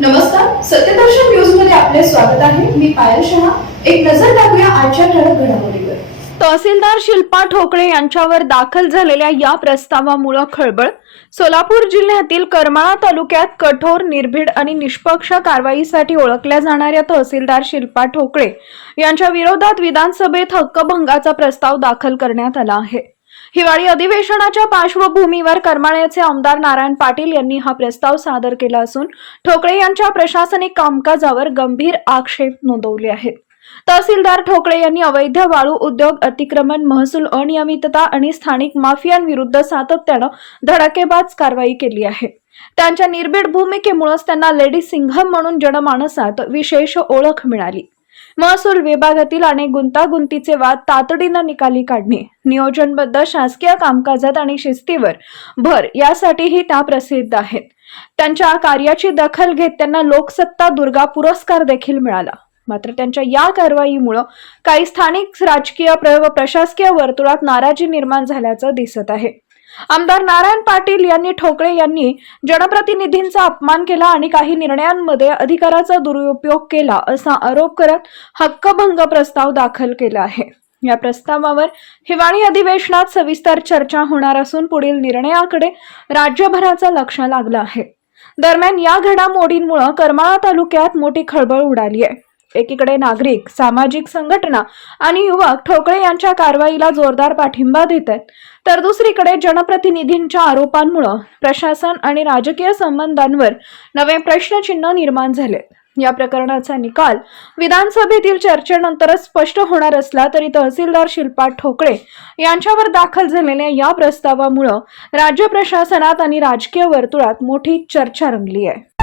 नमस्कार, सत्यदर्शन न्यूज मध्ये आपले स्वागत आहे. मी पायल शहा. एक नजर टाकूया आजच्या ठळक घडामोडीवर. तहसीलदार शिल्पा ठोकळे यांच्यावर दाखल झालेल्या या प्रस्तावामुळे खळबळ. सोलापूर जिल्ह्यातील करमाळा तालुक्यात कठोर, निर्भीड आणि निष्पक्ष कारवाईसाठी ओळखल्या जाणाऱ्या तहसीलदार शिल्पा ठोकळे यांच्या विरोधात विधानसभेत हक्कभंगाचा प्रस्ताव दाखल करण्यात आला आहे. हिवाळी अधिवेशनाच्या पार्श्वभूमीवर करमाळ्याचे आमदार नारायण पाटील यांनी हा प्रस्ताव सादर केला असून ठोकळे यांच्या प्रशासनिक कामकाजावर गंभीर आक्षेप नोंदवले आहेत. तहसीलदार ठोकळे यांनी अवैध वाळू उद्योग, अतिक्रमण, महसूल अनियमितता आणि स्थानिक माफियांविरुद्ध सातत्यानं धडाकेबाज कारवाई केली आहे. त्यांच्या निर्भीड भूमिकेमुळेच त्यांना लेडी सिंघम म्हणून जनमानसात विशेष ओळख मिळाली. महसूल विभागातील अनेक गुंतागुंतीचे वाद तातडीनं निकाली काढणे, नियोजनबद्ध शासकीय कामकाजात आणि शिस्तीवर भर यासाठीही त्या प्रसिद्ध आहेत. त्यांच्या कार्याची दखल घेत त्यांना लोकसत्ता दुर्गा पुरस्कार देखील मिळाला. मात्र त्यांच्या या कारवाईमुळे काही स्थानिक राजकीय व प्रशासकीय वर्तुळात नाराजी निर्माण झाल्याचं दिसत आहे. आमदार नारायण पाटील यांनी ठोकळे यांनी जनप्रतिनिधींचा अपमान केला आणि काही निर्णयांमध्ये अधिकाराचा दुरुपयोग केला असा आरोप करत हक्कभंग प्रस्ताव दाखल केला आहे. या प्रस्तावावर हिवाळी अधिवेशनात सविस्तर चर्चा होणार असून पुढील निर्णयाकडे राज्यभराचं लक्ष लागलं आहे. दरम्यान या घडामोडींमुळे करमाळा तालुक्यात मोठी खळबळ उडाली आहे. एकीकडे नागरिक, सामाजिक संघटना आणि युवक ठोकळे यांच्या कारवाईला जोरदार पाठिंबा देत आहेत, तर दुसरीकडे जनप्रतिनिधींच्या आरोपांमुळे प्रशासन आणि राजकीय संबंधांवर नवे प्रश्नचिन्ह निर्माण झाले. या प्रकरणाचा निकाल विधानसभेतील चर्चेनंतरच स्पष्ट होणार असला तरी तहसीलदार शिल्पा ठोकळे यांच्यावर दाखल झालेल्या या प्रस्तावामुळे राज्य प्रशासनात आणि राजकीय वर्तुळात मोठी चर्चा रंगली आहे.